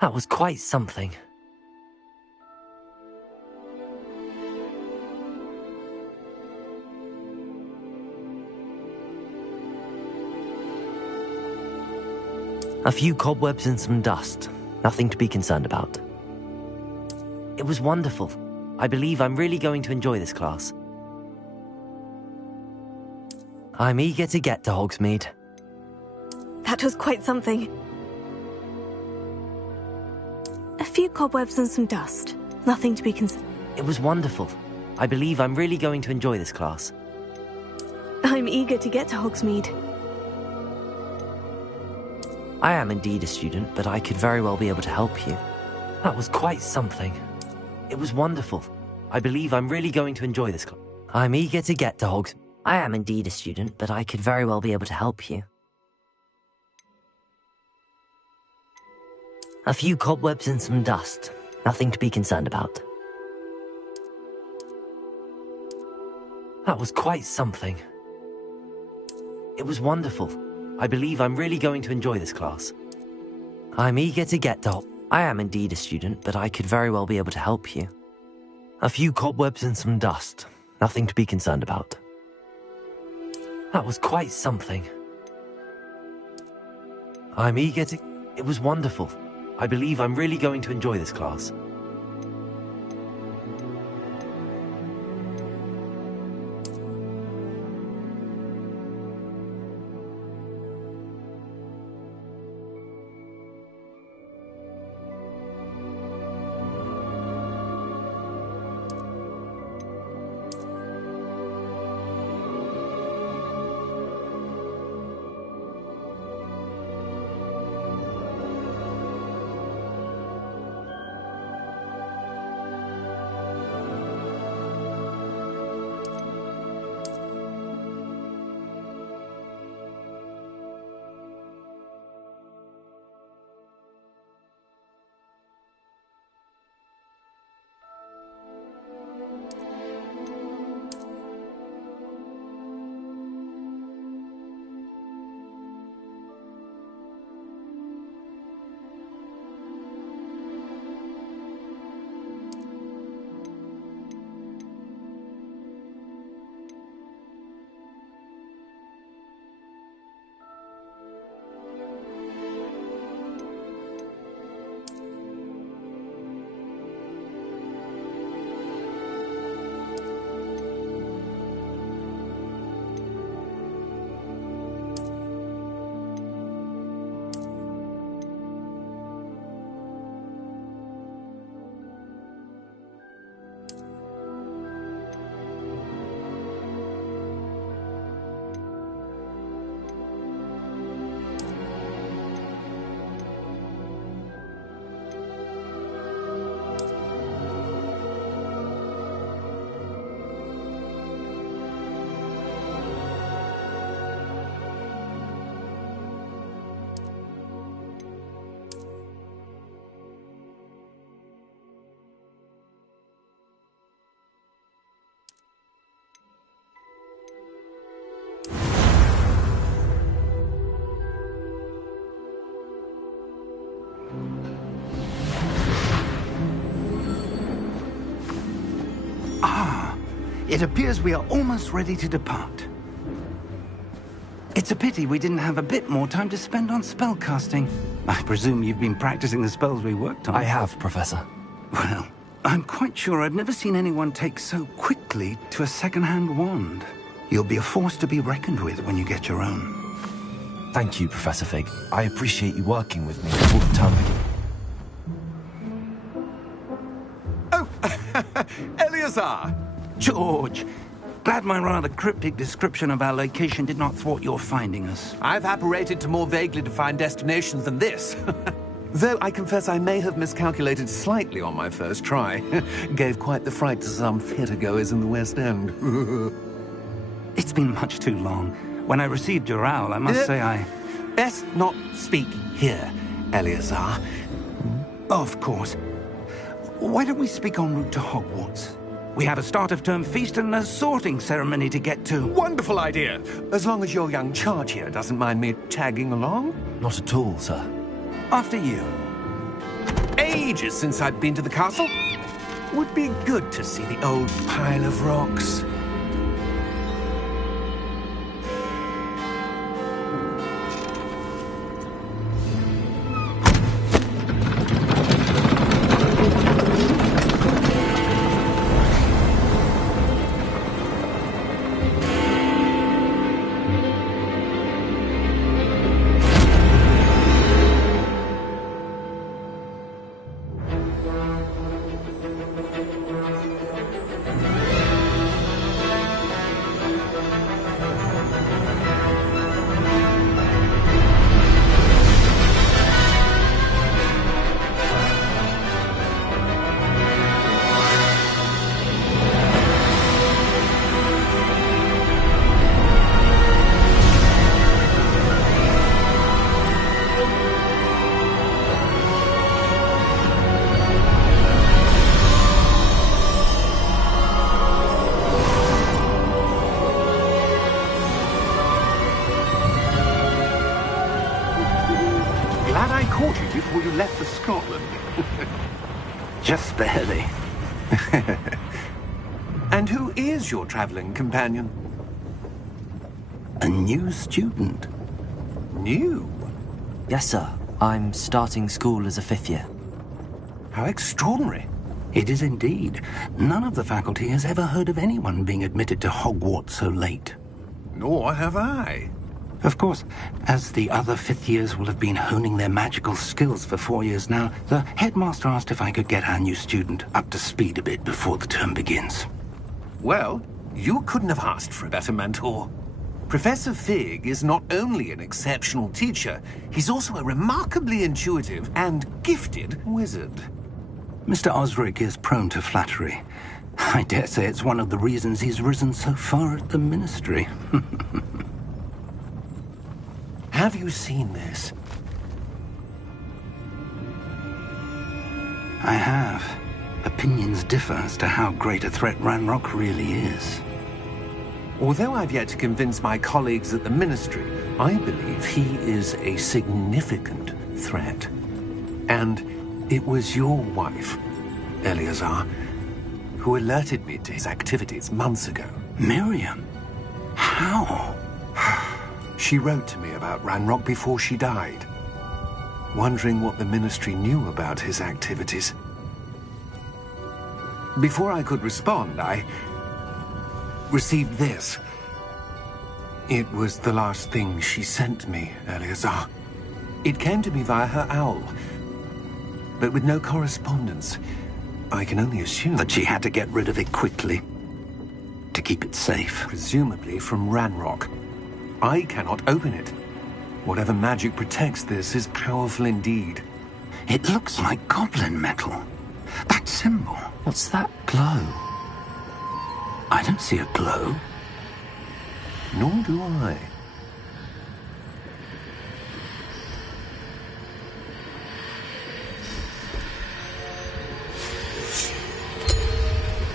That was quite something. A few cobwebs and some dust. Nothing to be concerned about. It was wonderful. I believe I'm really going to enjoy this class. I'm eager to get to Hogsmeade. That was quite something. A few cobwebs and some dust. Nothing to be concerned. It was wonderful. I believe I'm really going to enjoy this class. I'm eager to get to Hogsmeade. I am indeed a student, but I could very well be able to help you. That was quite something. It was wonderful. I believe I'm really going to enjoy this class. I'm eager to get to Hogsmeade. I am indeed a student, but I could very well be able to help you. A few cobwebs and some dust. Nothing to be concerned about. That was quite something. It was wonderful. I believe I'm really going to enjoy this class. I'm eager to get to... I am indeed a student, but I could very well be able to help you. A few cobwebs and some dust. Nothing to be concerned about. That was quite something. I'm eager to... It was wonderful. I believe I'm really going to enjoy this class. It appears we are almost ready to depart. It's a pity we didn't have a bit more time to spend on spellcasting. I presume you've been practicing the spells we worked on. I have, Professor. Well, I'm quite sure I've never seen anyone take so quickly to a second-hand wand. You'll be a force to be reckoned with when you get your own. Thank you, Professor Fig. I appreciate you working with me all the time. Oh, Eleazar! George! Glad my rather cryptic description of our location did not thwart your finding us. I've apparated to more vaguely defined destinations than this. Though I confess I may have miscalculated slightly on my first try. Gave quite the fright to some theatre-goers in the West End. It's been much too long. When I received your owl, I must say I... Best not speak here, Eleazar. Of course. Why don't we speak en route to Hogwarts? We have a start-of-term feast and a sorting ceremony to get to. Wonderful idea! As long as your young charge here doesn't mind me tagging along. Not at all, sir. After you. ages since I'd been to the castle. Would be good to see the old pile of rocks. Glad I caught you before you left for Scotland. Just barely. And who is your traveling companion? A new student. New? Yes, sir. I'm starting school as a 5th year. How extraordinary. It is indeed. None of the faculty has ever heard of anyone being admitted to Hogwarts so late. Nor have I. Of course, as the other 5th years will have been honing their magical skills for 4 years now, the headmaster asked if I could get our new student up to speed a bit before the term begins. Well, you couldn't have asked for a better mentor. Professor Fig is not only an exceptional teacher, he's also a remarkably intuitive and gifted wizard. Mr. Osric is prone to flattery. I dare say it's one of the reasons he's risen so far at the Ministry. Have you seen this? I have. Opinions differ as to how great a threat Ranrock really is. Although I've yet to convince my colleagues at the Ministry, I believe he is a significant threat. And it was your wife, Eleazar, who alerted me to his activities months ago. Miriam? How? She wrote to me about Ranrock before she died, wondering what the Ministry knew about his activities. Before I could respond, I received this. It was the last thing she sent me, Eleazar. It came to me via her owl, but with no correspondence. I can only assume That she had to get rid of it quickly to keep it safe. presumably from Ranrock. I cannot open it. Whatever magic protects this is powerful indeed. It looks like goblin metal. That symbol. What's that glow? I don't see a glow. Nor do I.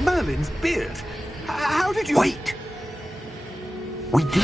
Merlin's beard? How did you... Wait! We do.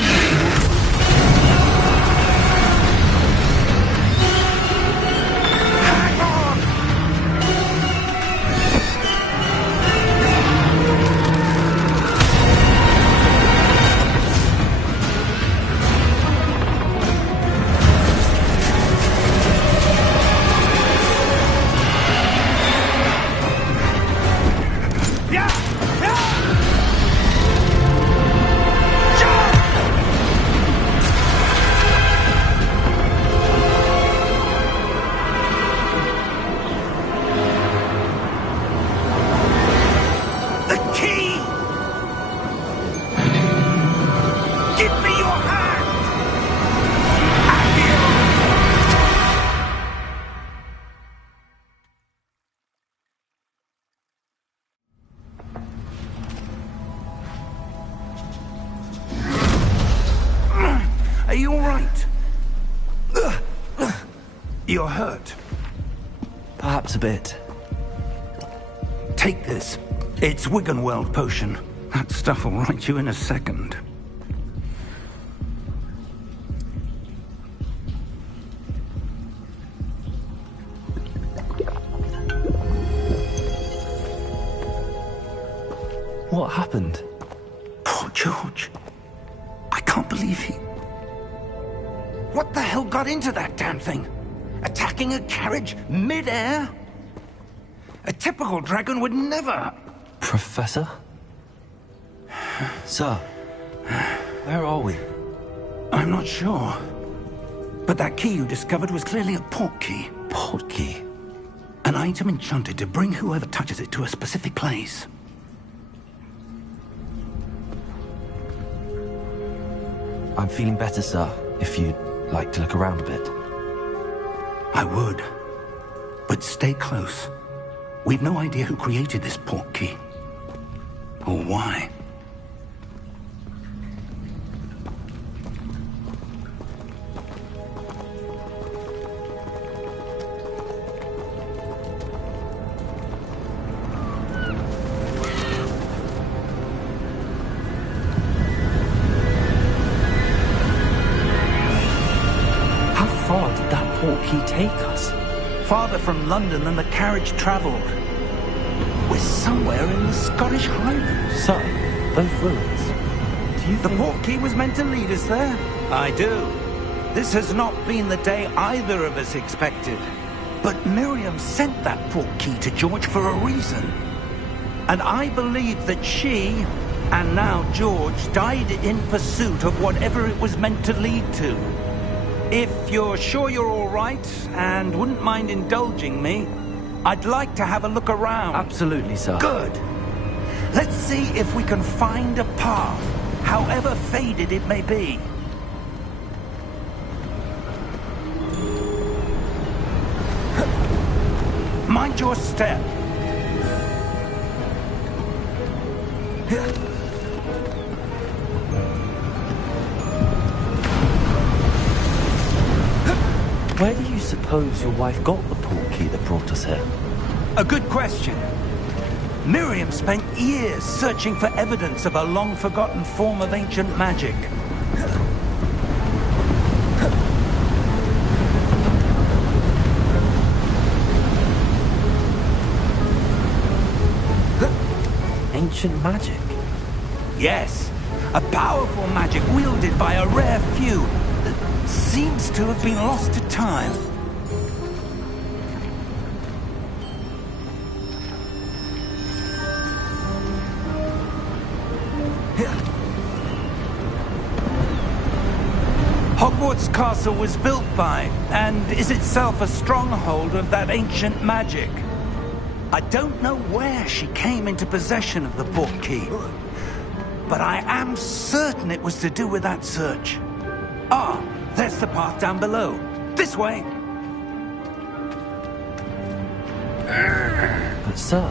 Are you all right? You're hurt. Perhaps a bit. Take this. It's Wiggenweld potion. That stuff will right you in a second. What happened? Poor George. I can't believe he... What the hell got into that damn thing? Attacking a carriage mid-air? A typical dragon would never... Professor? Sir, where are we? I'm not sure. But that key you discovered was clearly a port key. Port key? An item enchanted to bring whoever touches it to a specific place. I'm feeling better, sir, if you'd like to look around a bit. I would. But stay close. We've no idea who created this port key. Or why. He take us? Farther from London than the carriage travelled. We're somewhere in the Scottish Highlands. Sir, those ruins. Do you The port key was meant to lead us there? I do. This has not been the day either of us expected. But Miriam sent that port key to George for a reason. And I believe that she, and now George, died in pursuit of whatever it was meant to lead to. If you're sure you're all right, and wouldn't mind indulging me, I'd like to have a look around. Absolutely, sir. Good. Let's see if we can find a path, however faded it may be. Mind your step. Where do you suppose your wife got the port key that brought us here? A good question. Miriam spent years searching for evidence of a long-forgotten form of ancient magic. Ancient magic? Yes, a powerful magic wielded by a rare few that seems to have been lost to time. Hogwarts Castle was built by, and is itself a stronghold of that ancient magic. I don't know where she came into possession of the port key, but I am certain it was to do with that search. Ah, there's the path down below. This way. But sir,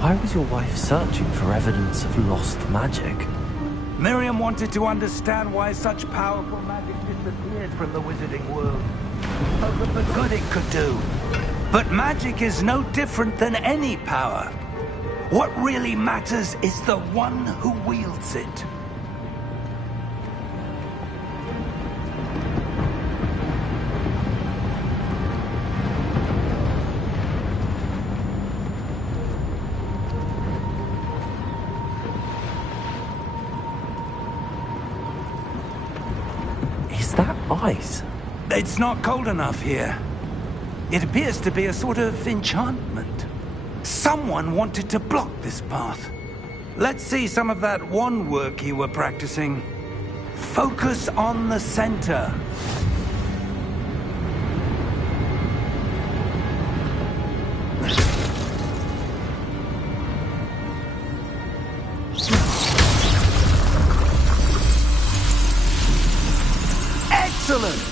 why was your wife searching for evidence of lost magic? Miriam wanted to understand why such powerful magic disappeared from the wizarding world. Spoke of the good it could do. But magic is no different than any power. What really matters is the one who wields it. Is that ice? It's not cold enough here. It appears to be a sort of enchantment. Someone wanted to block this path. Let's see some of that wand work you were practicing. Focus on the center. Excellent!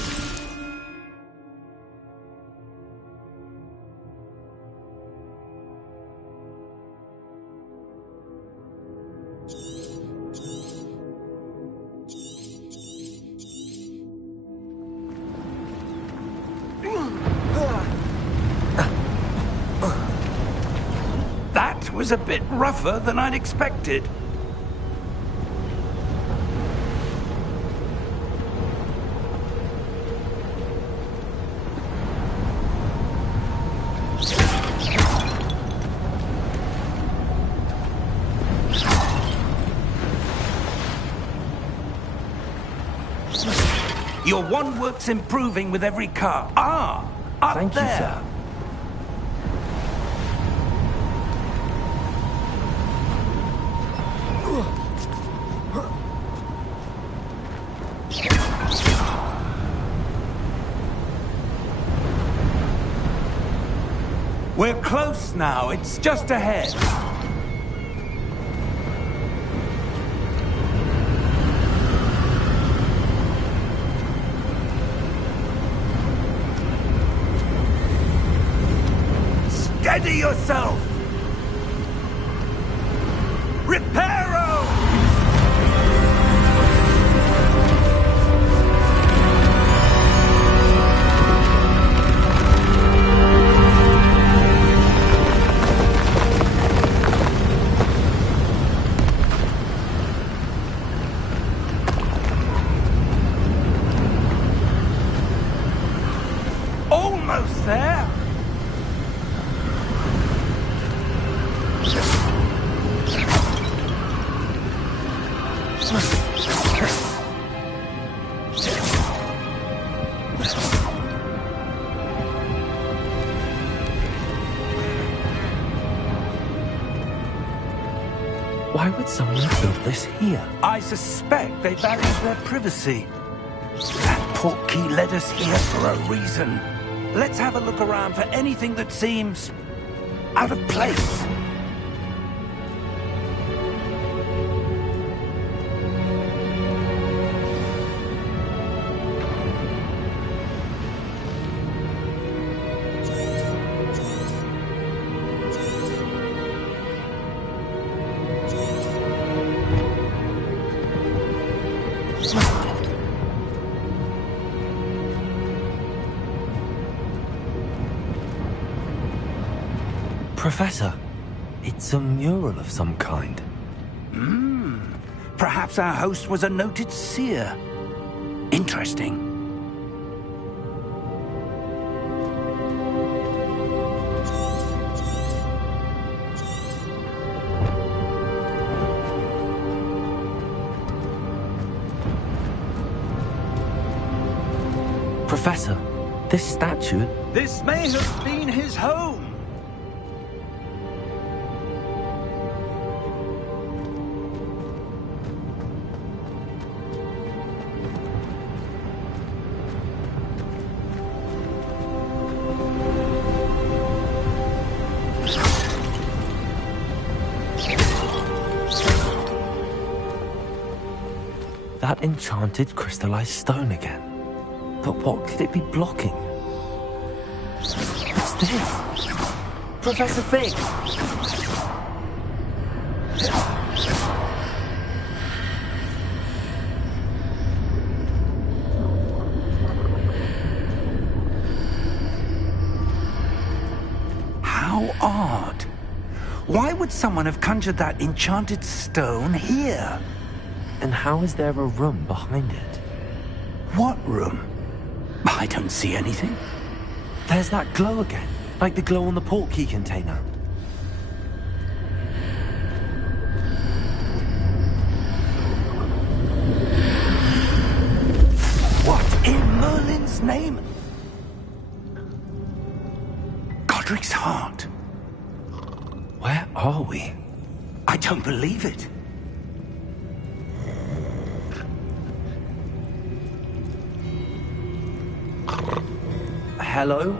That was a bit rougher than I'd expected. Your wand work's improving with every car. Ah, up Thank you, there. sir. We're close now. It's just ahead. Steady yourself! Reparo! Almost there! Why would someone have built this here? I suspect they value their privacy. That portkey led us here for a reason. Let's have a look around for anything that seems out of place. Professor, it's a mural of some kind. Perhaps our host was a noted seer. Interesting. Professor, this statue... This may have been his home. That enchanted crystallized stone again. But what could it be blocking? What's this? Professor Fig! How odd. Why would someone have conjured that enchanted stone here? And how is there a room behind it? What room? I don't see anything. There's that glow again, like the glow on the portkey container. What in Merlin's name? Godric's heart. Where are we? I don't believe it. Hello?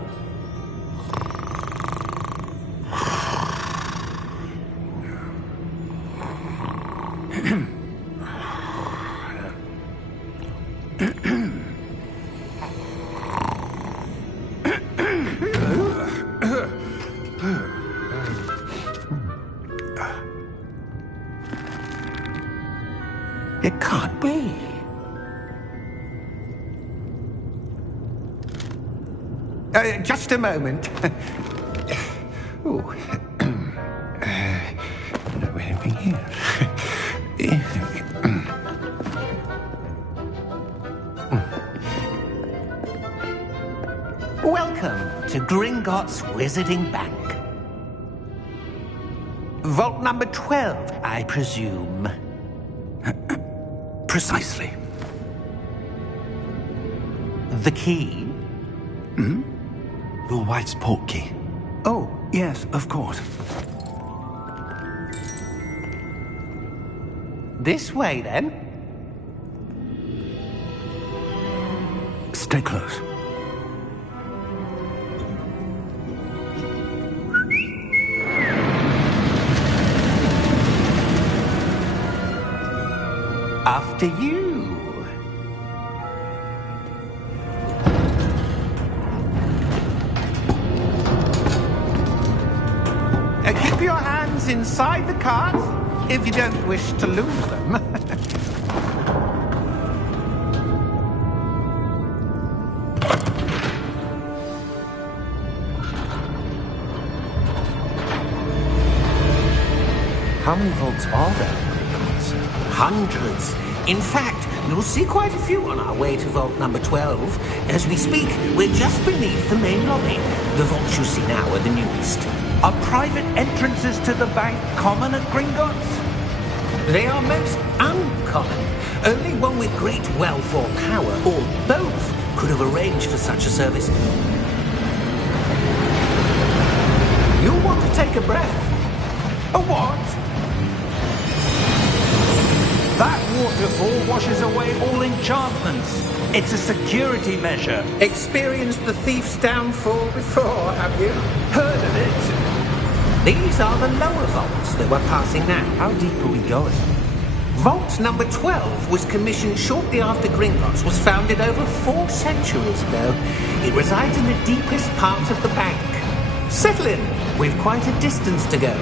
It can't be. Just a moment. Oh. Anything here? Welcome to Gringotts Wizarding Bank. Vault number 12, I presume. Precisely. The key? Your wife's portkey. Oh, yes, of course. This way, then. Stay close. After you. Keep your hands inside the cart if you don't wish to lose them. How many vaults are there? Hundreds. In fact, you'll see quite a few on our way to vault number 12. As we speak, we're just beneath the main lobby. The vaults you see now are the newest. Are private entrances to the bank common at Gringotts? They are most uncommon. Only one with great wealth or power, or both, could have arranged for such a service. You'll want to take a breath. A what? That waterfall washes away all enchantments. It's a security measure. Experienced the thief's downfall before, have you? Heard of it? These are the lower vaults that we're passing now. How deep are we going? Vault number 12 was commissioned shortly after Gringotts was founded over 4 centuries ago. It resides in the deepest part of the bank. Settle in. We've quite a distance to go.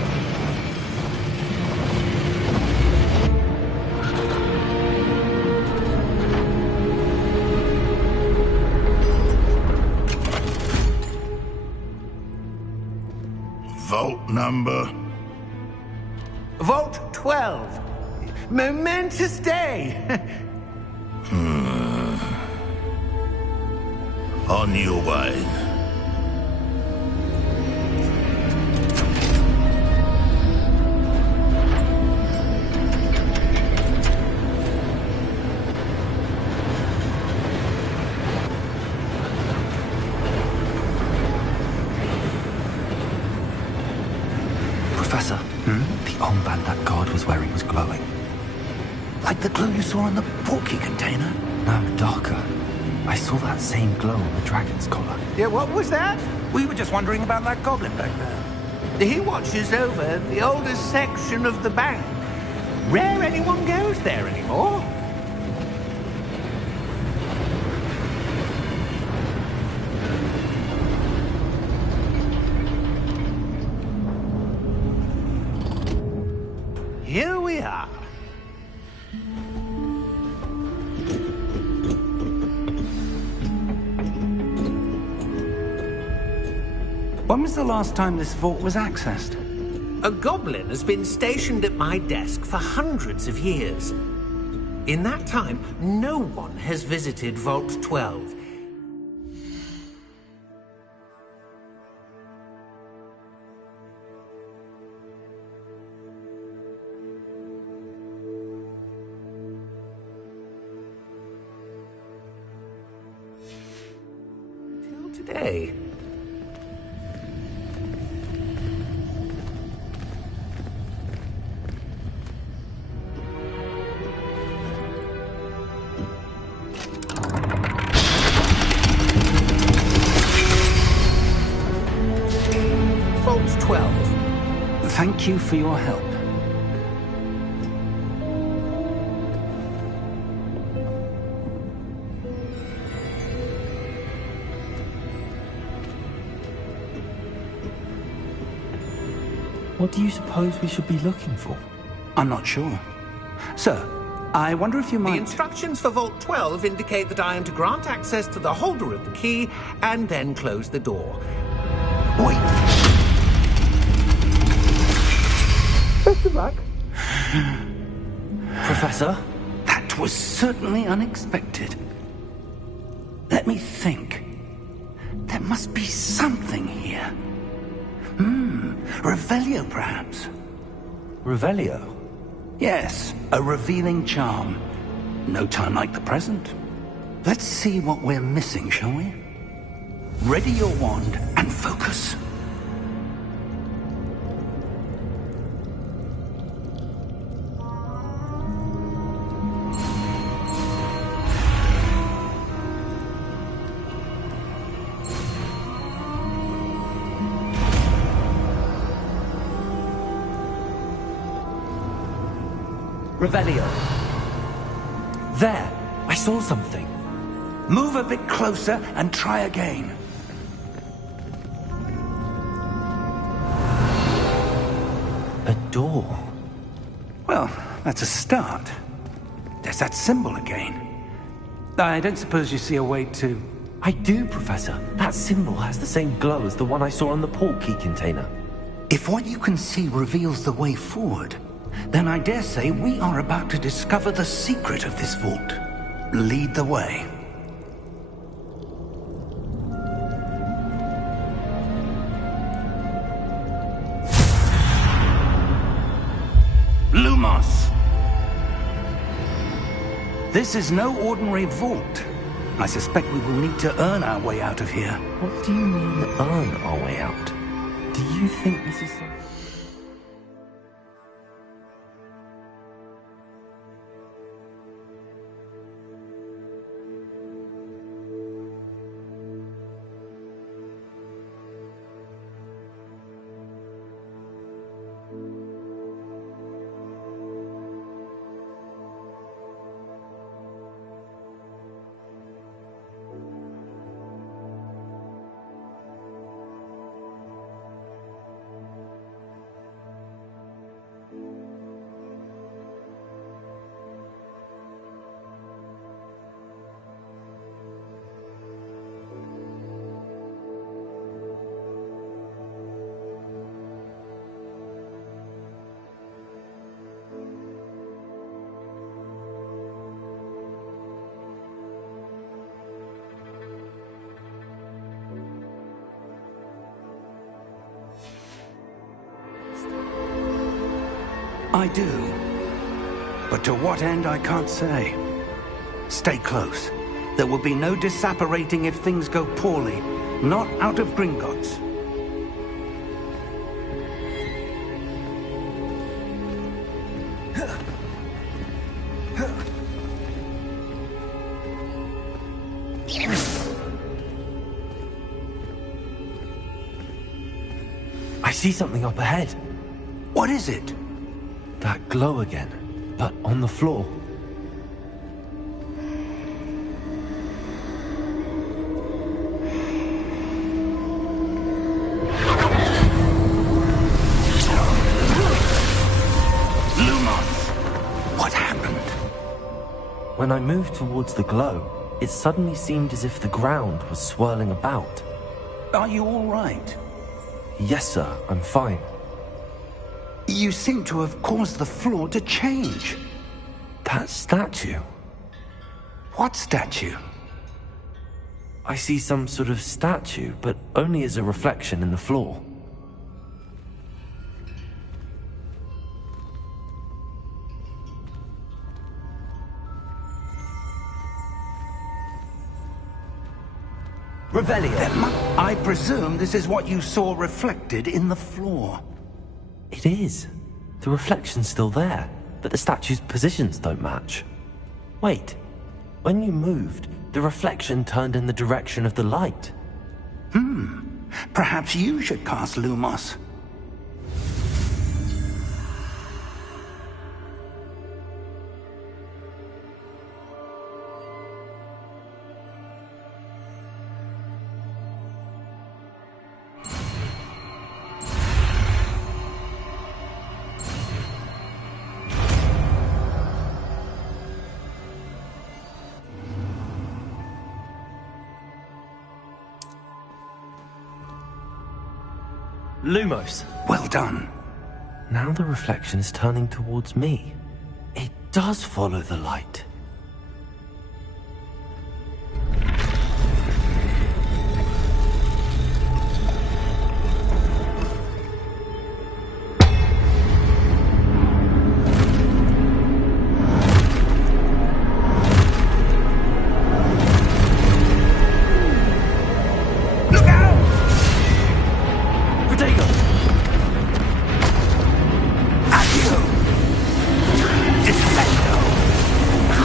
Vault number? Vault 12. Momentous day. On your way. Professor, the armband that guard was wearing was glowing. Like the glow you saw on the portkey container? No, darker. I saw that same glow on the dragon's collar. Yeah, what was that? We were just wondering about that goblin back there. He watches over the oldest section of the bank. Rare anyone goes there anymore. Here we are. When was the last time this vault was accessed? A goblin has been stationed at my desk for hundreds of years. In that time, no one has visited Vault 12. Till today. Vault 12. Thank you for your help. What do you suppose we should be looking for? I'm not sure. Sir, I wonder if you The might... instructions for Vault 12 indicate that I am to grant access to the holder of the key and then close the door. Wait. Best of luck. Professor? That was certainly unexpected. Let me think. There must be something here. Revelio, perhaps. Revelio? Yes, a revealing charm. No time like the present. Let's see what we're missing, shall we? Ready your wand and focus. Revelio. There! I saw something. Move a bit closer and try again. A door. Well, that's a start. There's that symbol again. I don't suppose you see a way to... I do, Professor. That symbol has the same glow as the one I saw on the port key container. If what you can see reveals the way forward, then I dare say we are about to discover the secret of this vault. Lead the way. Lumos! This is no ordinary vault. I suspect we will need to earn our way out of here. What do you mean, earn our way out? Do you think this is something... I do. But to what end, I can't say. Stay close. There will be no disapparating if things go poorly. Not out of Gringotts. I see something up ahead. What is it? That glow again, but on the floor. Lumos! What happened? When I moved towards the glow, it suddenly seemed as if the ground was swirling about. Are you all right? Yes, sir, I'm fine. You seem to have caused the floor to change. That statue. What statue? I see some sort of statue, but only as a reflection in the floor. Revelio. I presume this is what you saw reflected in the floor. It is. The reflection's still there, but the statue's positions don't match. Wait. When you moved, the reflection turned in the direction of the light. Perhaps you should cast Lumos. Lumos. Well done. Now the reflection is turning towards me. It does follow the light. Protego! Accio! Descendo!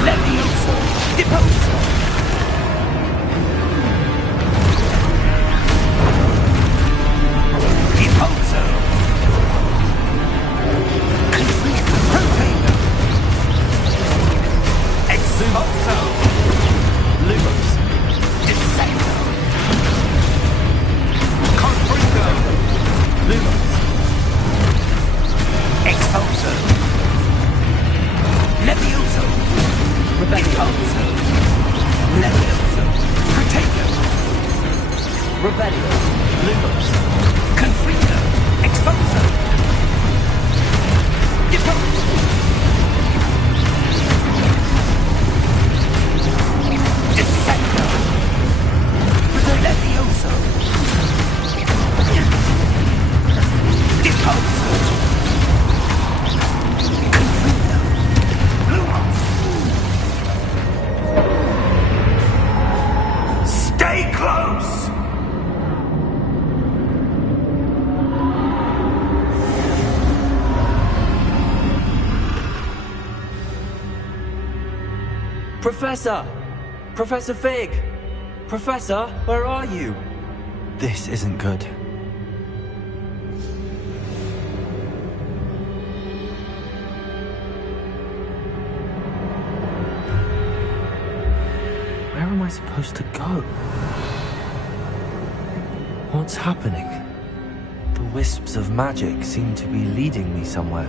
Levioso! Deposo! Deposo! Protego! Expulso! Lumos! Descendo! Confringo! Lumos! Expulso! Levioso! Repulso! Levioso! Protego! Revelio! Lumos! Confringo! Expulso! Deposo! Descendo! Levioso! Deposo! Confringo! Lumos! Stay close! Professor! Professor Fig! Professor, where are you? This isn't good. Where am I supposed to go? What's happening? The wisps of magic seem to be leading me somewhere.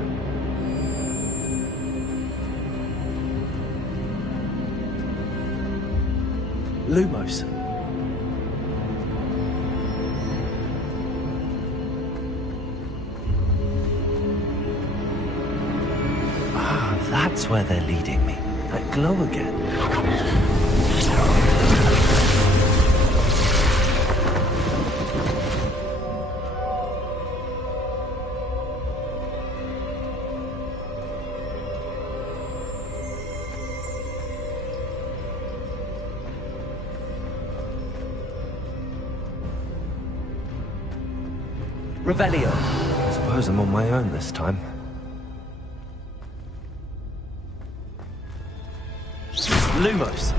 Lumos. Ah, that's where they're leading me. That glow again. Revelio. I suppose I'm on my own this time. Lumos.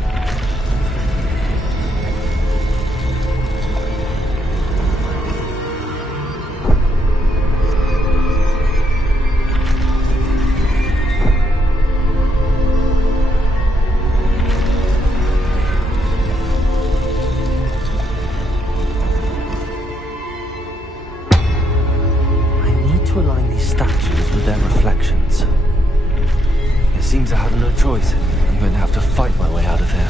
To align these statues with their reflections. It seems I have no choice. I'm going to have to fight my way out of here.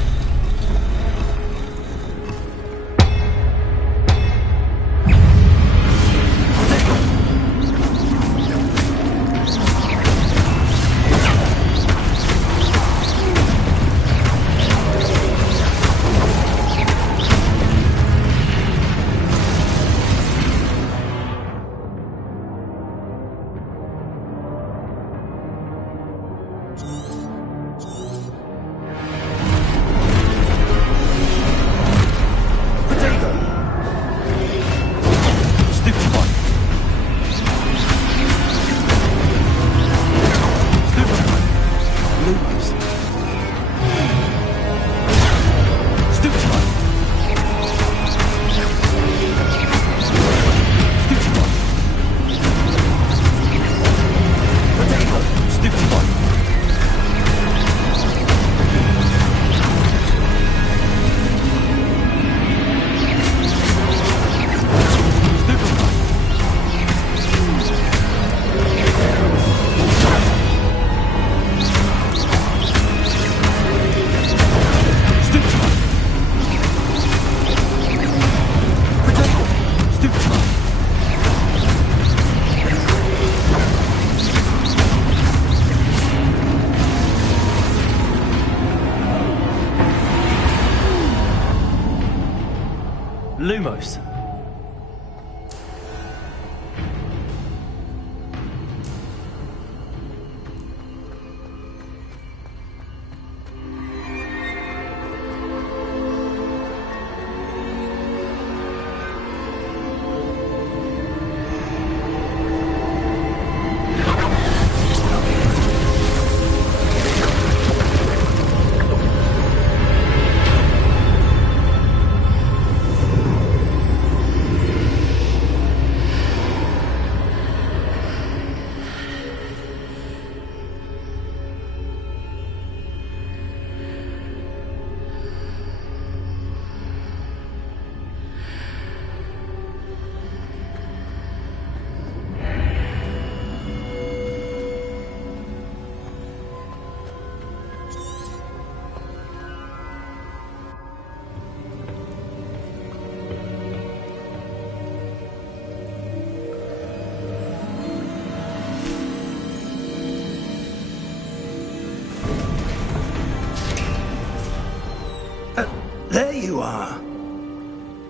you are.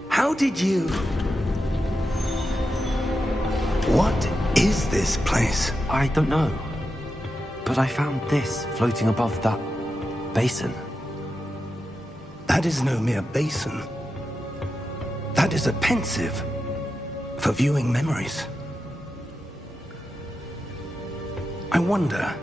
How did you... What is this place? I don't know. But I found this floating above that basin. That is no mere basin. That is a pensive for viewing memories. I wonder...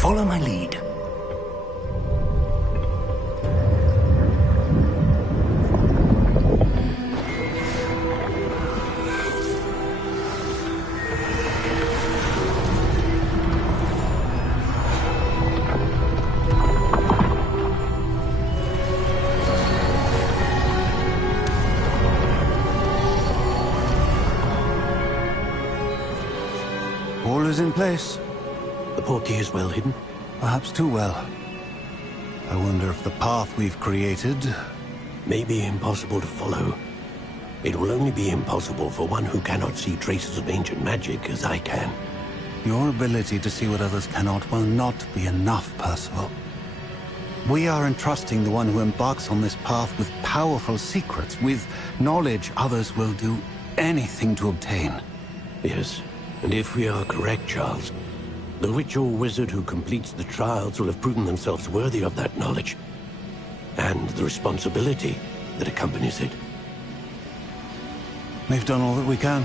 Follow my lead. All is in place. The portkey is well hidden. Perhaps too well. I wonder if the path we've created... May be impossible to follow. It will only be impossible for one who cannot see traces of ancient magic as I can. Your ability to see what others cannot will not be enough, Percival. We are entrusting the one who embarks on this path with powerful secrets, with knowledge others will do anything to obtain. Yes, and if we are correct, Charles, the witch or wizard who completes the trials will have proven themselves worthy of that knowledge, and the responsibility that accompanies it. We've done all that we can.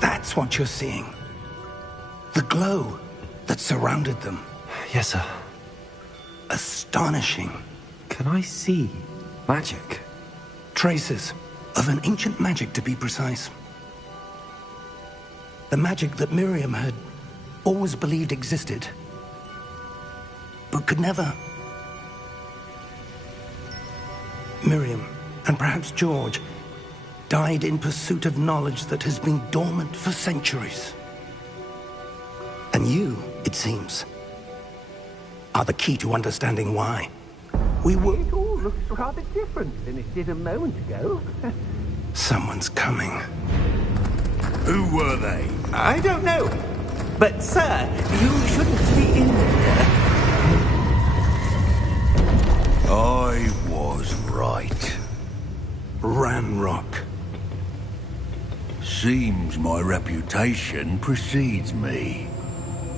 That's what you're seeing. The glow that surrounded them. Yes, sir. Astonishing. Can I see magic? Traces of an ancient magic, to be precise. The magic that Miriam had always believed existed, but could never. Miriam, and perhaps George, died in pursuit of knowledge that has been dormant for centuries. And you, it seems, are the key to understanding why. We were... It all looks rather different than it did a moment ago. Someone's coming. Who were they? I don't know. But, sir, you shouldn't be in here. I was right. Ranrock. Seems my reputation precedes me.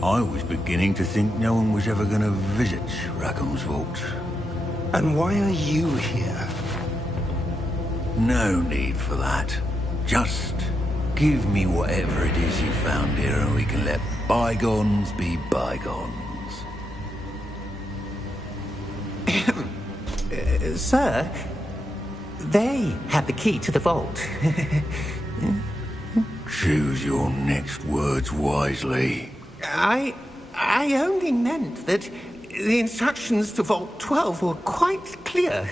I was beginning to think no one was ever going to visit Rackham's vault. And why are you here? No need for that. Just give me whatever it is you found here and we can let bygones be bygones. Sir, they had the key to the vault. Choose your next words wisely. I only meant that the instructions to Vault 12 were quite clear.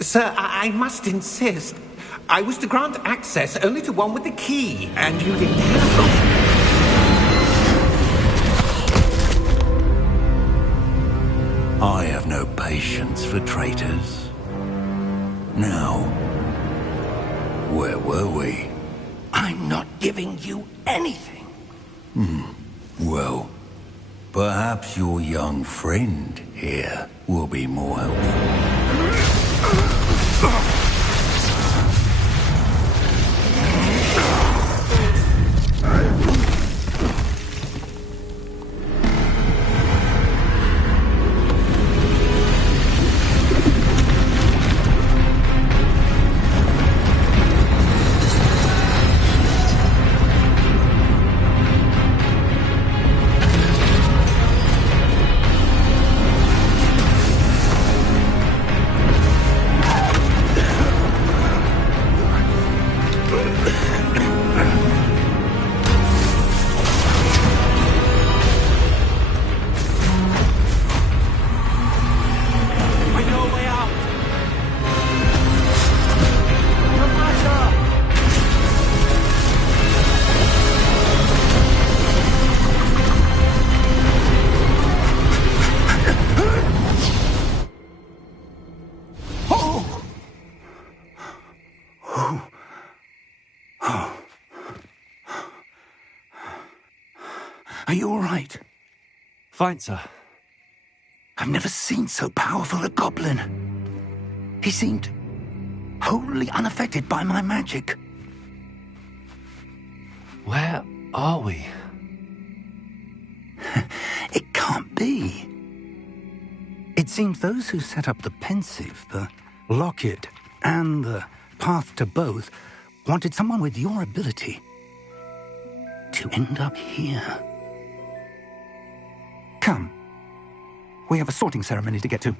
Sir, I must insist. I was to grant access only to one with the key, and you didn't have it. I have no patience for traitors. Now, where were we? I'm not giving you anything. Well, perhaps your young friend here will be more helpful. Are you all right? Fine, sir. I've never seen so powerful a goblin. He seemed wholly unaffected by my magic. Where are we? It can't be. It seems those who set up the Pensieve, the Locket, and the Path to Both wanted someone with your ability to end up here. Come. We have a sorting ceremony to get to.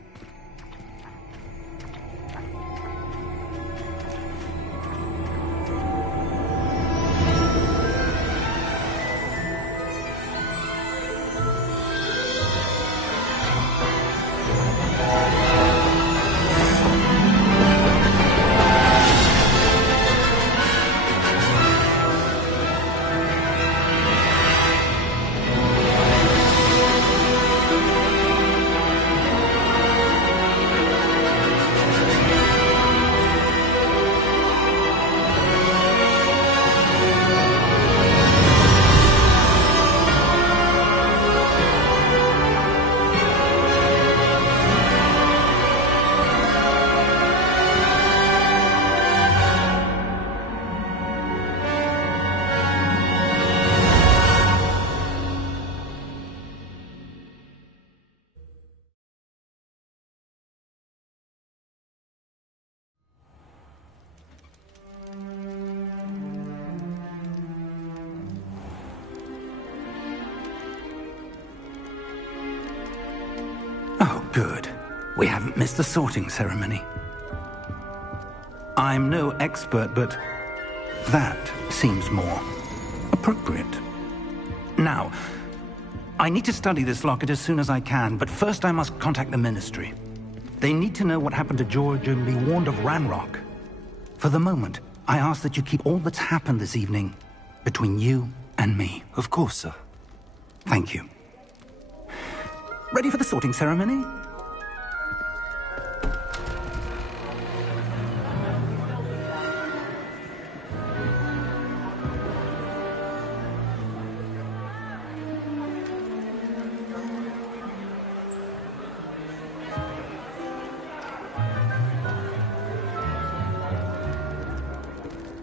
Good. We haven't missed the sorting ceremony. I'm no expert, but that seems more appropriate. Now, I need to study this locket as soon as I can, but first I must contact the Ministry. They need to know what happened to George and be warned of Ranrock. For the moment, I ask that you keep all that's happened this evening between you and me. Of course, sir. Thank you. Ready for the sorting ceremony?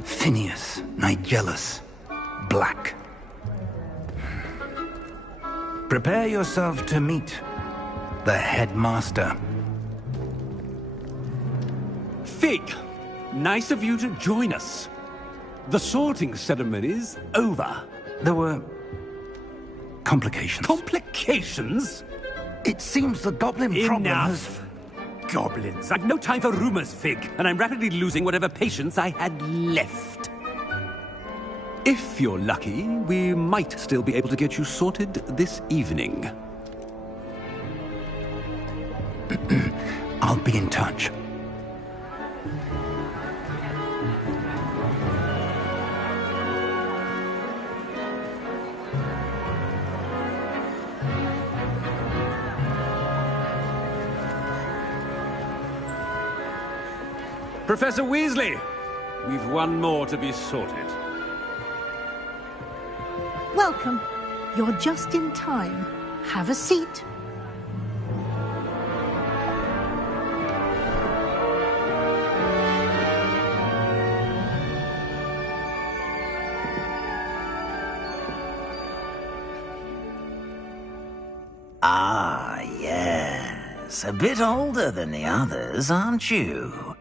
Phineas Nigellus Black. Prepare yourself to meet the headmaster. Fig, nice of you to join us. The sorting ceremony's over. There were complications. Complications? It seems the goblin problem has... Enough! Goblins. I've no time for rumors, Fig, and I'm rapidly losing whatever patience I had left. If you're lucky, we might still be able to get you sorted this evening. I'll be in touch. Professor Weasley, we've one more to be sorted. Welcome. You're just in time. Have a seat. Ah, yes. A bit older than the others, aren't you?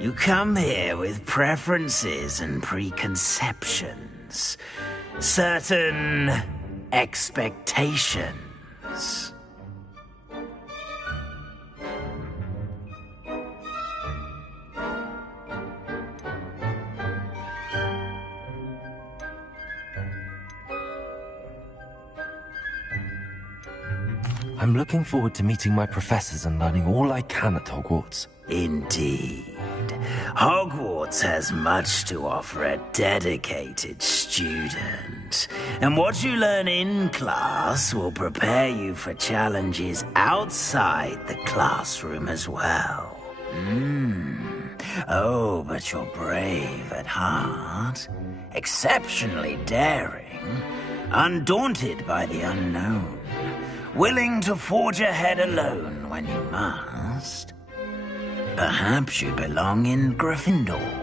You come here with preferences and preconceptions. Certain expectations. I'm looking forward to meeting my professors and learning all I can at Hogwarts. Indeed. Hogwarts has much to offer a dedicated student. And what you learn in class will prepare you for challenges outside the classroom as well. Oh, but you're brave at heart. Exceptionally daring. undaunted by the unknown, willing to forge ahead alone when you must. Perhaps you belong in Gryffindor.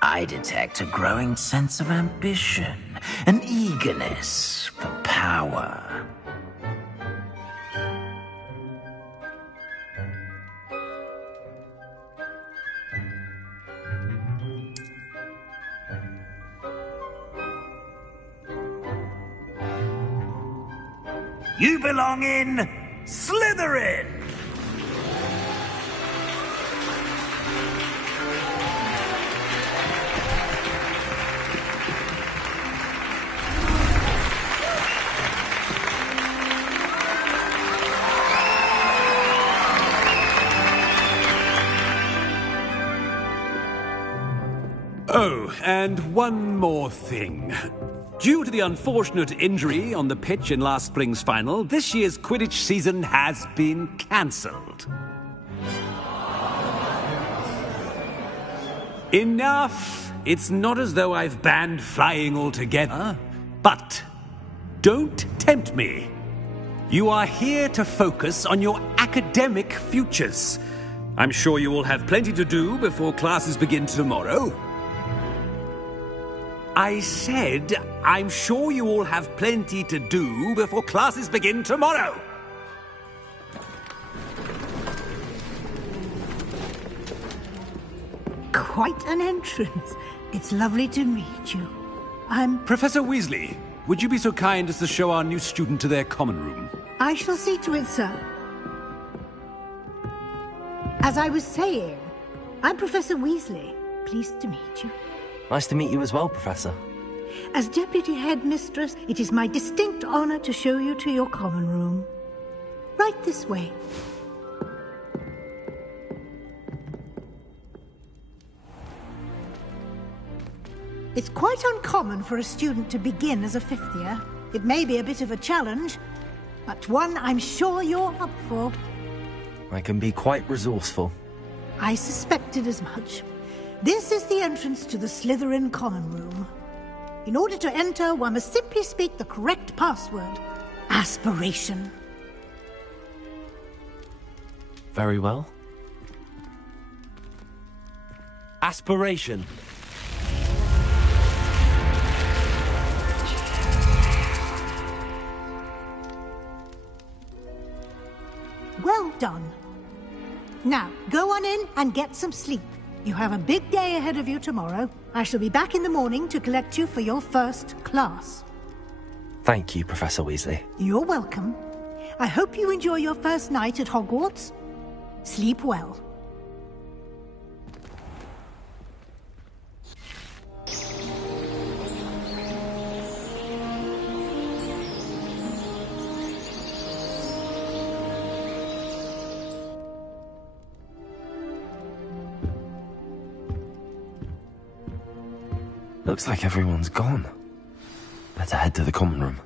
I detect a growing sense of ambition, an eagerness for power. You belong in Slytherin! Oh, and one more thing. Due to the unfortunate injury on the pitch in last spring's final, this year's Quidditch season has been cancelled. Enough! It's not as though I've banned flying altogether, but don't tempt me. You are here to focus on your academic futures. I'm sure you will have plenty to do before classes begin tomorrow. I said, I'm sure you all have plenty to do before classes begin tomorrow. Quite an entrance. It's lovely to meet you. I'm... Professor Weasley, would you be so kind as to show our new student to their common room? I shall see to it, sir. As I was saying, I'm Professor Weasley. Pleased to meet you. Nice to meet you as well, Professor. As Deputy Headmistress, it is my distinct honor to show you to your common room. Right this way. It's quite uncommon for a student to begin as a fifth year. It may be a bit of a challenge, but one I'm sure you're up for. I can be quite resourceful. I suspected as much. This is the entrance to the Slytherin common room. In order to enter, one must simply speak the correct password. Aspiration. Very well. Aspiration. Well done. Now, go on in and get some sleep. You have a big day ahead of you tomorrow. I shall be back in the morning to collect you for your first class. Thank you, Professor Weasley. You're welcome. I hope you enjoy your first night at Hogwarts. Sleep well. Looks like everyone's gone. Better head to the common room.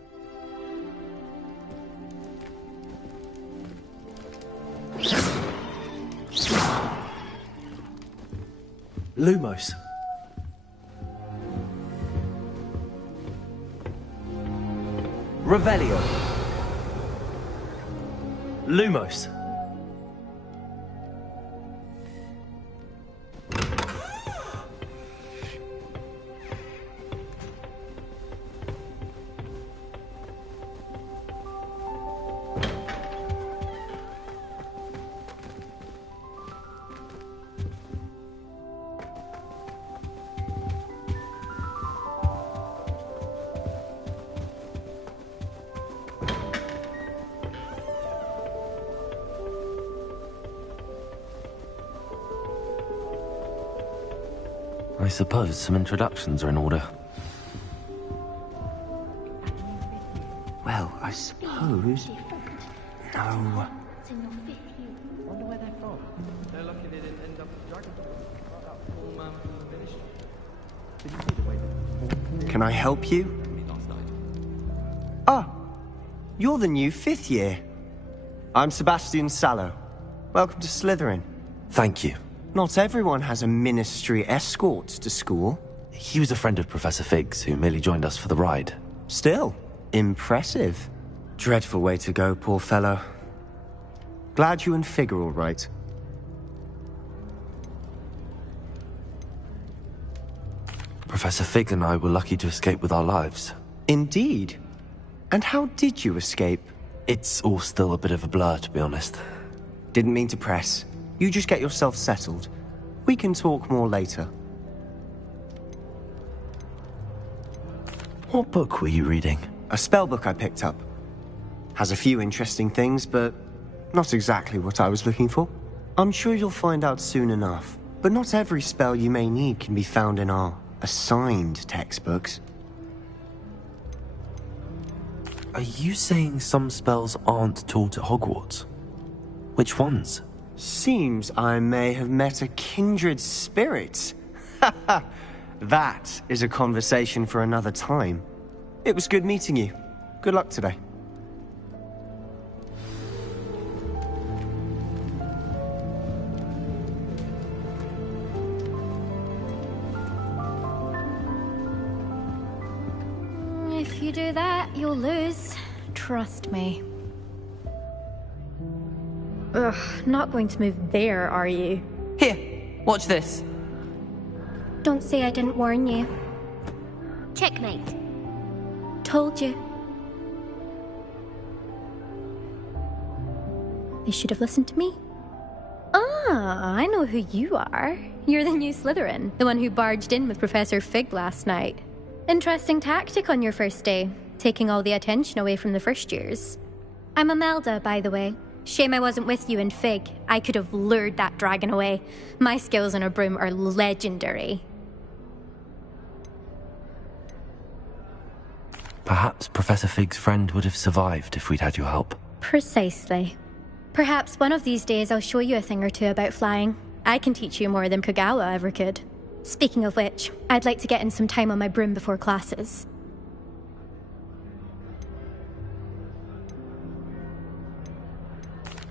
Lumos. Revelio. Lumos. I suppose some introductions are in order. Well, I suppose... No. Wonder where they're from. They're lucky they didn't end up at Dragon. That poor man from the village. Did you see the way they... Can I help you? Ah, you're the new 5th year. I'm Sebastian Sallow. Welcome to Slytherin. Thank you. Not everyone has a ministry escort to school. He was a friend of Professor Fig's who merely joined us for the ride. Still, impressive. Dreadful way to go, poor fellow. Glad you and Fig are all right. Professor Fig and I were lucky to escape with our lives. Indeed. And how did you escape? It's all still a bit of a blur, to be honest. Didn't mean to press. You just get yourself settled. We can talk more later. What book were you reading? A spell book I picked up. Has a few interesting things, but not exactly what I was looking for. I'm sure you'll find out soon enough. But not every spell you may need can be found in our assigned textbooks. Are you saying some spells aren't taught at Hogwarts? Which ones? Seems I may have met a kindred spirit. That is a conversation for another time. It was good meeting you. Good luck today. If you do that, you'll lose. Trust me. Ugh, not going to move there, are you? Here, watch this. Don't say I didn't warn you. Checkmate. Told you. They should have listened to me. Ah, I know who you are. You're the new Slytherin, the one who barged in with Professor Fig last night. Interesting tactic on your first day, taking all the attention away from the first years. I'm Imelda, by the way. Shame I wasn't with you in Fig. I could have lured that dragon away. My skills on a broom are legendary. Perhaps Professor Fig's friend would have survived if we'd had your help. Precisely. Perhaps one of these days I'll show you a thing or two about flying. I can teach you more than Kogawa ever could. Speaking of which, I'd like to get in some time on my broom before classes.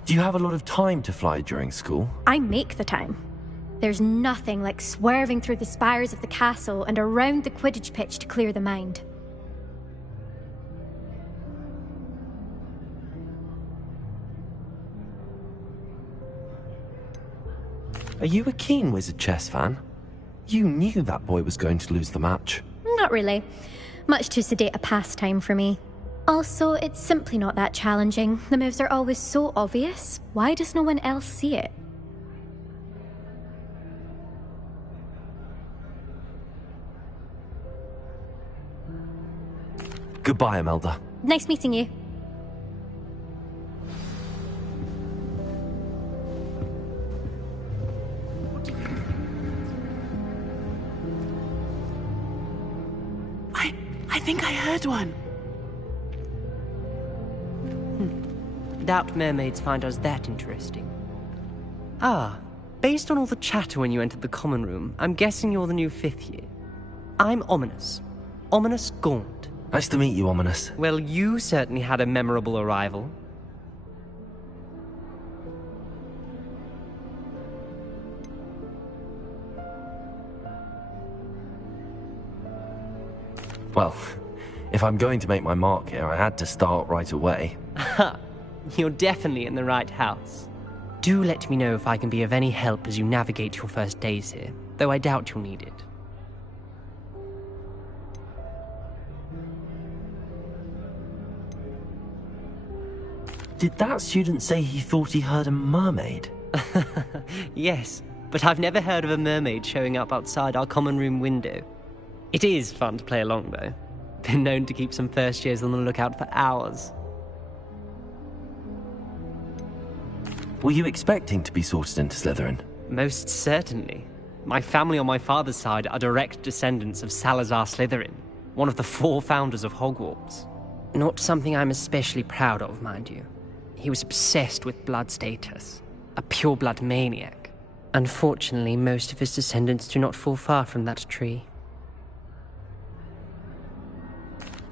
Do you have a lot of time to fly during school? I make the time. There's nothing like swerving through the spires of the castle and around the Quidditch pitch to clear the mind. Are you a keen Wizard chess fan? You knew that boy was going to lose the match. Not really. Much too sedate a pastime for me. Also, it's simply not that challenging. The moves are always so obvious. Why does no one else see it? Goodbye, Imelda. Nice meeting you. I think I heard one. Doubt mermaids find us that interesting. Ah, based on all the chatter when you entered the common room, I'm guessing you're the new 5th year. I'm Ominis. Ominis Gaunt. Nice to meet you, Ominis. Well, you certainly had a memorable arrival. Well, if I'm going to make my mark here, I had to start right away. Ha! You're definitely in the right house. Do let me know if I can be of any help as you navigate your first days here, though I doubt you'll need it. Did that student say he thought he heard a mermaid? Yes, but I've never heard of a mermaid showing up outside our common room window. It is fun to play along, though. Been known to keep some first years on the lookout for hours. Were you expecting to be sorted into Slytherin? Most certainly. My family on my father's side are direct descendants of Salazar Slytherin, one of the 4 founders of Hogwarts. Not something I'm especially proud of, mind you. He was obsessed with blood status, a pure-blood maniac. Unfortunately, most of his descendants do not fall far from that tree.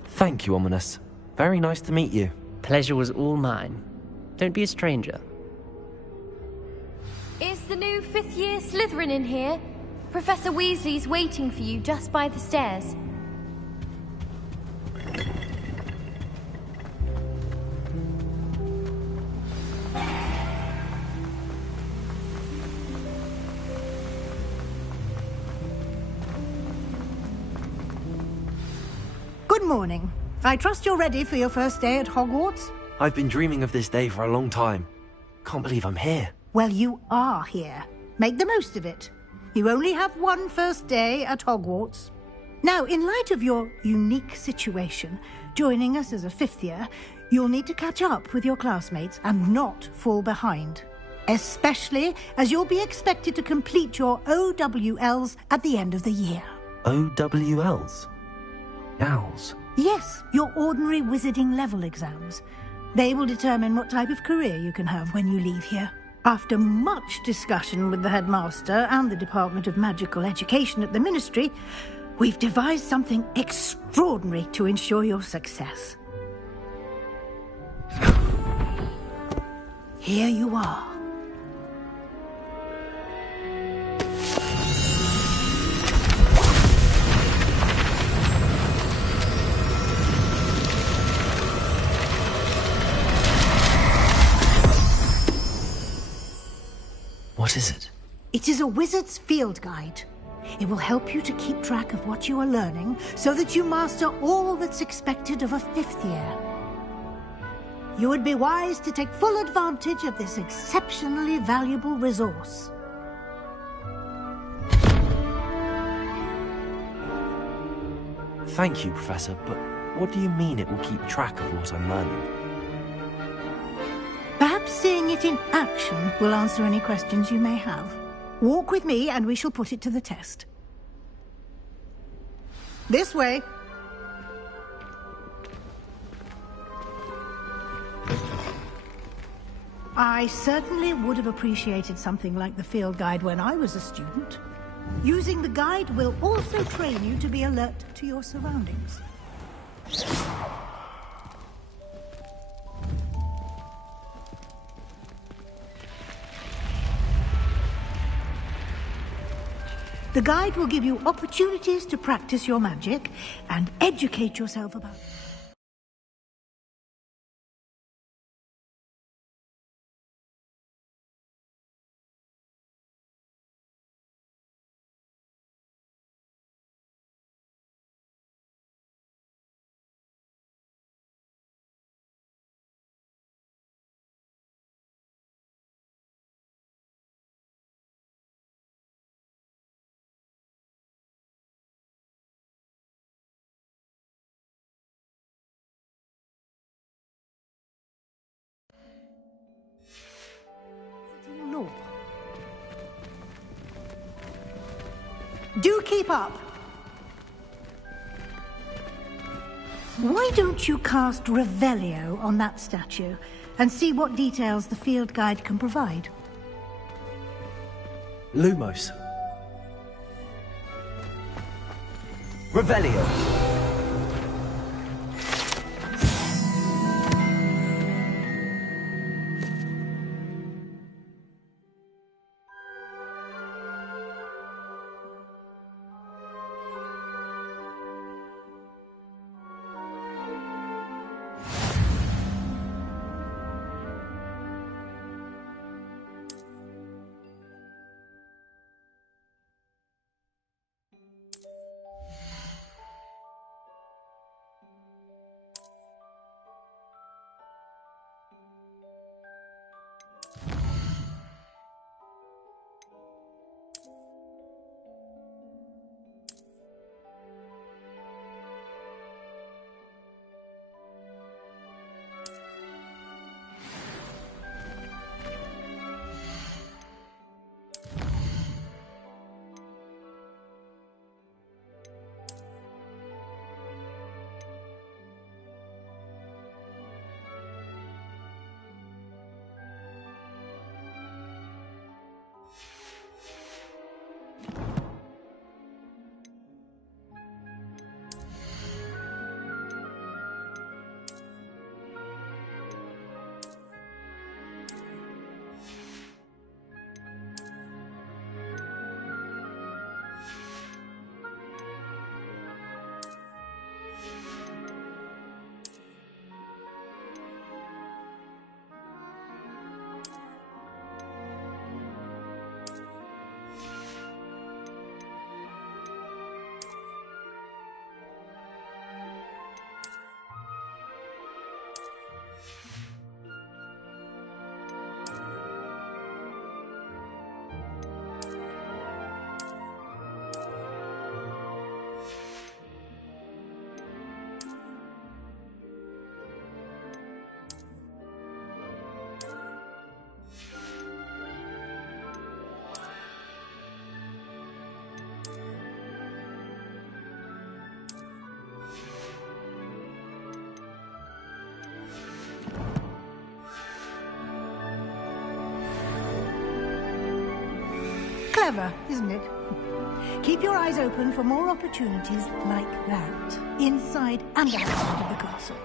Thank you, Ominis. Very nice to meet you. Pleasure was all mine. Don't be a stranger. Is the new 5th year Slytherin in here? Professor Weasley's waiting for you just by the stairs. Good morning. I trust you're ready for your first day at Hogwarts? I've been dreaming of this day for a long time. Can't believe I'm here. Well, you are here. Make the most of it. You only have one first day at Hogwarts. Now, in light of your unique situation, joining us as a 5th year, you'll need to catch up with your classmates and not fall behind. Especially as you'll be expected to complete your OWLs at the end of the year. OWLs? Owls? Yes, your ordinary wizarding level exams. They will determine what type of career you can have when you leave here. After much discussion with the headmaster and the Department of Magical Education at the Ministry, we've devised something extraordinary to ensure your success. Here you are. What is it? It is a wizard's field guide. It will help you to keep track of what you are learning so that you master all that's expected of a 5th year. You would be wise to take full advantage of this exceptionally valuable resource. Thank you, Professor, but what do you mean it will keep track of what I'm learning? Perhaps seeing it in action will answer any questions you may have. Walk with me and we shall put it to the test. This way. I certainly would have appreciated something like the field guide when I was a student. Using the guide will also train you to be alert to your surroundings. The guide will give you opportunities to practice your magic and educate yourself about... law. Do keep up. Why don't you cast Revelio on that statue and see what details the field guide can provide? Lumos. Revelio. Clever, isn't it? Keep your eyes open for more opportunities like that, inside and outside of the castle.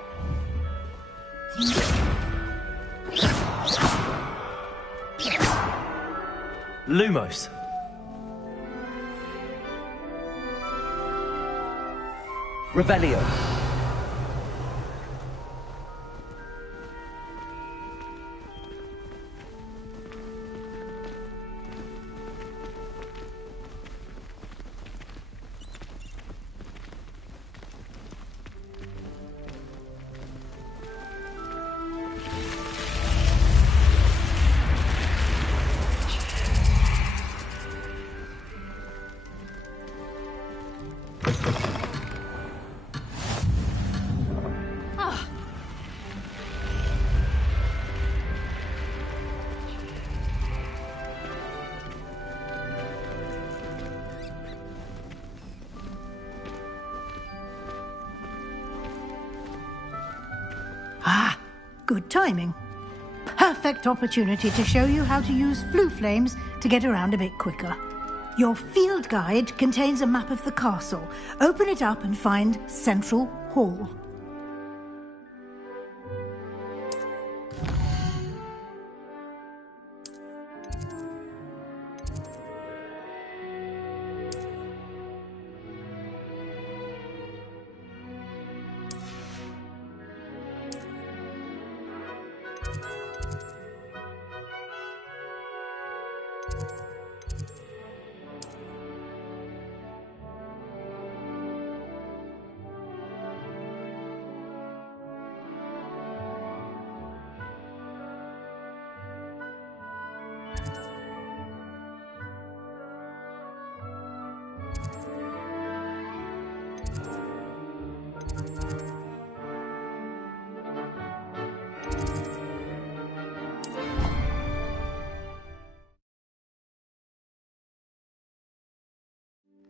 Lumos. Revelio. Good timing. Perfect opportunity to show you how to use flue flames to get around a bit quicker. Your field guide contains a map of the castle. Open it up and find Central Hall.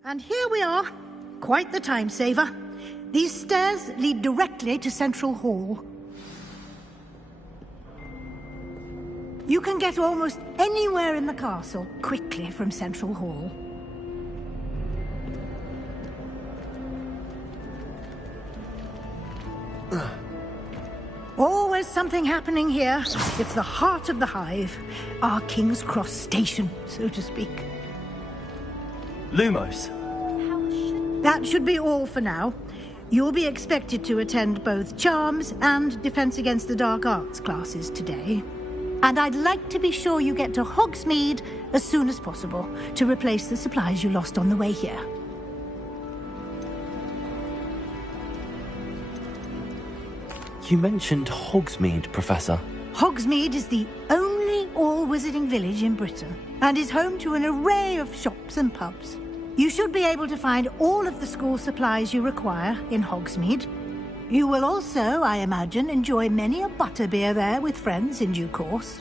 And here we are. Quite the time saver. These stairs lead directly to Central Hall. You can get almost anywhere in the castle quickly from Central Hall. Always something happening here. It's the heart of the hive. Our King's Cross station, so to speak. Lumos. That should be all for now. You'll be expected to attend both Charms and Defense Against the Dark Arts classes today. And I'd like to be sure you get to Hogsmeade as soon as possible to replace the supplies you lost on the way here. You mentioned Hogsmeade, Professor. Hogsmeade is the only all-wizarding village in Britain and is home to an array of shops and pubs. You should be able to find all of the school supplies you require in Hogsmeade. You will also, I imagine, enjoy many a butterbeer there with friends in due course.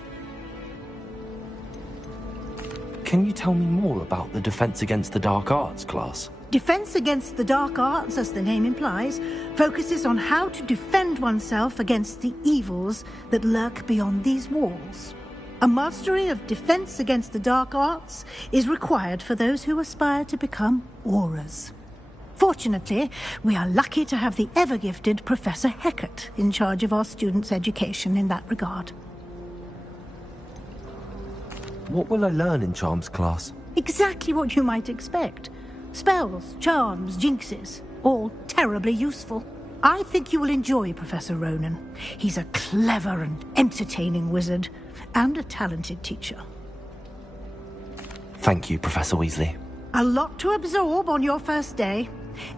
Can you tell me more about the Defense Against the Dark Arts class? Defense Against the Dark Arts, as the name implies, focuses on how to defend oneself against the evils that lurk beyond these walls. A mastery of Defense Against the Dark Arts is required for those who aspire to become Aurors. Fortunately, we are lucky to have the ever-gifted Professor Hecat in charge of our students' education in that regard. What will I learn in Charms class? Exactly what you might expect. Spells, charms, jinxes, all terribly useful. I think you will enjoy Professor Ronen. He's a clever and entertaining wizard, and a talented teacher. Thank you, Professor Weasley. A lot to absorb on your first day,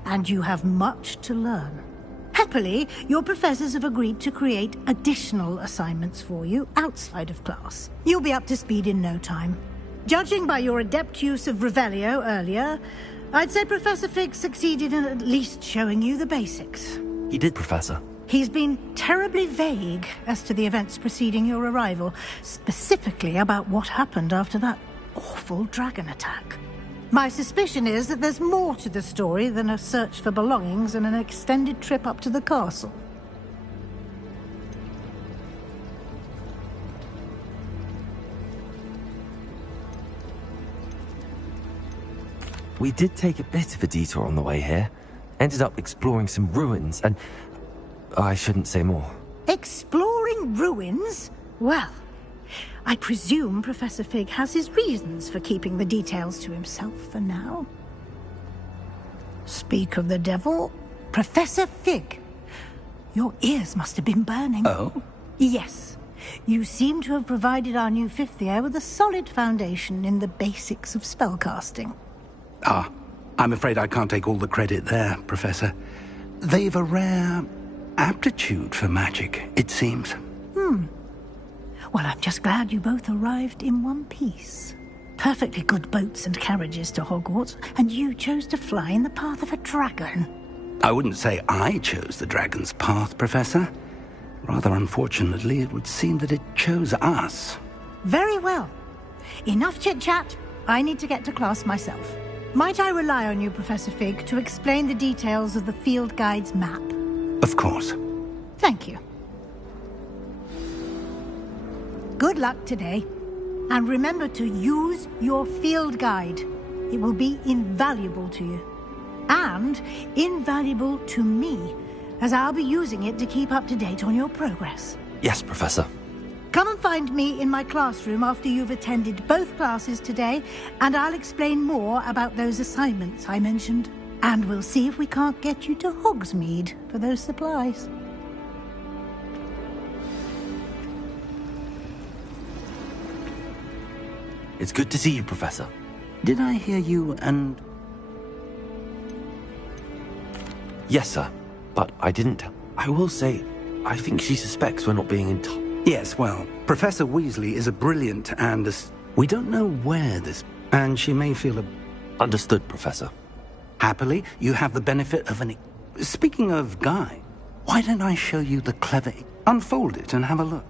and you have much to learn. Happily, your professors have agreed to create additional assignments for you outside of class. You'll be up to speed in no time. Judging by your adept use of Revelio earlier, I'd say Professor Fig succeeded in at least showing you the basics. He did, Professor. He's been terribly vague as to the events preceding your arrival, specifically about what happened after that awful dragon attack. My suspicion is that there's more to the story than a search for belongings and an extended trip up to the castle. We did take a bit of a detour on the way here. Ended up exploring some ruins and... I shouldn't say more. Exploring ruins? Well, I presume Professor Fig has his reasons for keeping the details to himself for now. Speak of the devil, Professor Fig. Your ears must have been burning. Oh? Yes. You seem to have provided our new fifth year with a solid foundation in the basics of spellcasting. Ah, I'm afraid I can't take all the credit there, Professor. They've a rare aptitude for magic, it seems. Well, I'm just glad you both arrived in one piece. Perfectly good boats and carriages to Hogwarts, and you chose to fly in the path of a dragon. I wouldn't say I chose the dragon's path, Professor. Rather unfortunately, it would seem that it chose us. Very well. Enough chit-chat. I need to get to class myself. Might I rely on you, Professor Fig, to explain the details of the field guide's map? Of course. Thank you. Good luck today. And remember to use your field guide. It will be invaluable to you. And invaluable to me, as I'll be using it to keep up to date on your progress. Yes, Professor. Come and find me in my classroom after you've attended both classes today, and I'll explain more about those assignments I mentioned. And we'll see if we can't get you to Hogsmeade for those supplies. It's good to see you, Professor. Did I hear you and... Yes, sir. But I didn't. I will say, I think she suspects we're not being in touch. Yes, well, Professor Weasley is a brilliant and... we don't know where this... and she may feel a... Understood, Professor. Happily, you have the benefit of an... Speaking of Guy, why don't I show you the clever... Unfold it and have a look.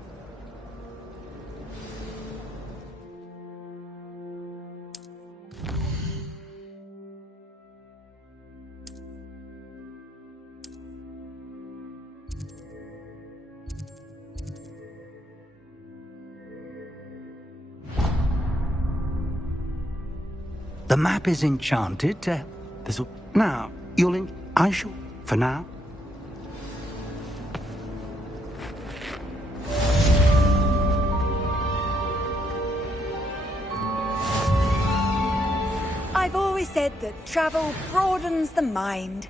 The map is enchanted to... Now, I shall... For now. I've always said that travel broadens the mind.